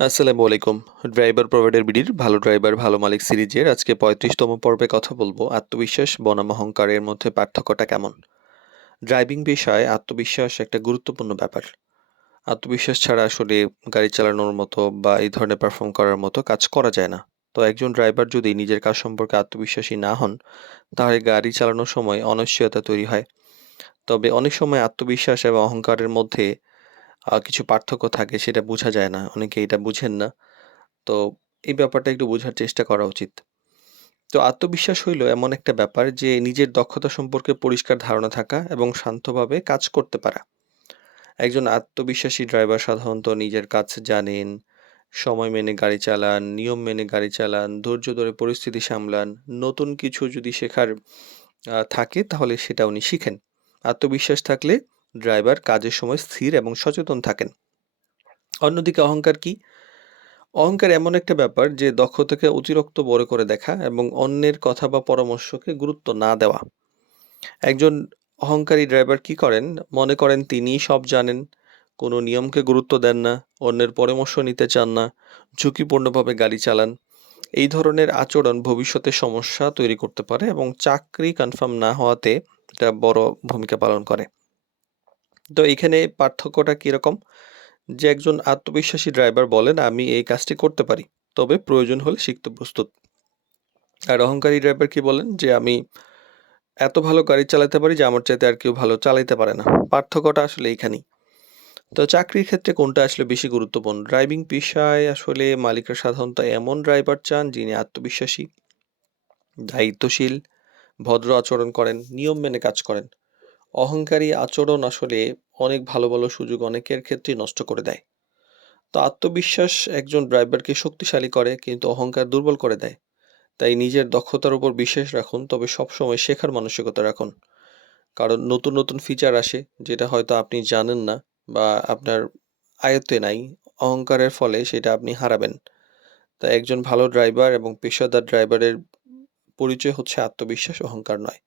আসসালামু আলাইকুম। Driver provider বিডির ভালো ড্রাইভার ভালো মালিক সিরিজের আজকে ৩৫তম পর্বে কথা বলবো আত্মবিশ্বাস বনাম অহংকারের মধ্যে পার্থক্যটা কেমন। ড্রাইভিং পেশায় আত্মবিশ্বাস একটা গুরুত্বপূর্ণ ব্যাপার। আত্মবিশ্বাস ছাড়া আসলে গাড়ি চালানোর মতো বা এই ধরনের পারফর্ম করার মতো কাজ করা যায় না। তো একজন ড্রাইভার যদি নিজের কাজ সম্পর্কে আত্মবিশ্বাসী না হন, তাহলে গাড়ি চালানোর সময় অনিশ্চয়তা তৈরি হয়। তবে অনেক সময় আত্মবিশ্বাস এবং অহংকারের মধ্যে কিছু পার্থক্য থাকে, সেটা বোঝা যায় না, অনেকে এটা বুঝেন না। তো এই ব্যাপারটা একটু বোঝার চেষ্টা করা উচিত। তো আত্মবিশ্বাস হইল এমন একটা ব্যাপার যে নিজের দক্ষতা সম্পর্কে পরিষ্কার ধারণা থাকা এবং শান্তভাবে কাজ করতে পারা। একজন আত্মবিশ্বাসী ড্রাইভার সাধারণত নিজের কাজ জানেন, সময় মেনে গাড়ি চালান, নিয়ম মেনে গাড়ি চালান, ধৈর্য ধরে পরিস্থিতি সামলান। নতুন কিছু যদি শেখার থাকে তাহলে সেটা উনি শিখেন। আত্মবিশ্বাস থাকলে ড্রাইভার কাজের সময় স্থির এবং সচেতন থাকেন। অন্যদিকে অহংকার কি? অহংকার এমন একটা ব্যাপার যে দক্ষতাকে অতিরিক্ত বড় করে দেখা এবং অন্যের কথা বা পরামর্শকে গুরুত্ব না দেওয়া। একজন অহংকারী ড্রাইভার কি করেন? মনে করেন তিনিই সব জানেন, কোনো নিয়মকে গুরুত্ব দেন না, অন্যের পরামর্শ নিতে চান না, ঝুঁকিপূর্ণভাবে গাড়ি চালান। এই ধরনের আচরণ ভবিষ্যতে সমস্যা তৈরি করতে পারে এবং চাকরি কনফার্ম না হওয়াতে এটা বড় ভূমিকা পালন করে। তো এখানে পার্থক্যটা কিরকম? যে একজন আত্মবিশ্বাসী ড্রাইভার বলেন, "আমি এই কাজটি করতে পারি। তবে প্রয়োজন হলে শিখতে প্রস্তুত।" আর অহংকারী ড্রাইভার কি বলেন? যে, "আমি এত ভালো গাড়ি চালাতে পারি যে আমার চাইতে আর কেউ ভালো চালাইতে পারে না।" পার্থক্যটা আসলে এইখানেই। তো চাকরির ক্ষেত্রে কোনটা আসলে বেশি গুরুত্বপূর্ণ? ড্রাইভিং পেশায় আসলে মালিকরা সাধারণত এমন ড্রাইভার চান যিনি আত্মবিশ্বাসী, দায়িত্বশীল, ভদ্র আচরণ করেন, নিয়ম মেনে কাজ করেন। অহংকারী আচরণ আসলে অনেক ভালো, ভালো সুযোগ অনেকের ক্ষেত্রেই নষ্ট করে দেয়। তো আত্মবিশ্বাস একজন ড্রাইভারকে শক্তিশালী করে কিন্তু অহংকার দুর্বল করে দেয়। তাই নিজের দক্ষতার উপর বিশ্বাস রাখুন, তবে সবসময় শেখার মানসিকতা রাখুন। কারণ নতুন, নতুন ফিচার আসে যেটা হয়তো আপনি জানেন না বা আপনার আয়ত্তে নাই। অহংকারের ফলে সেটা আপনি হারাবেন। তাই একজন ভালো ড্রাইভার এবং পেশাদার ড্রাইভারের পরিচয় হচ্ছে আত্মবিশ্বাস, অহংকার নয়।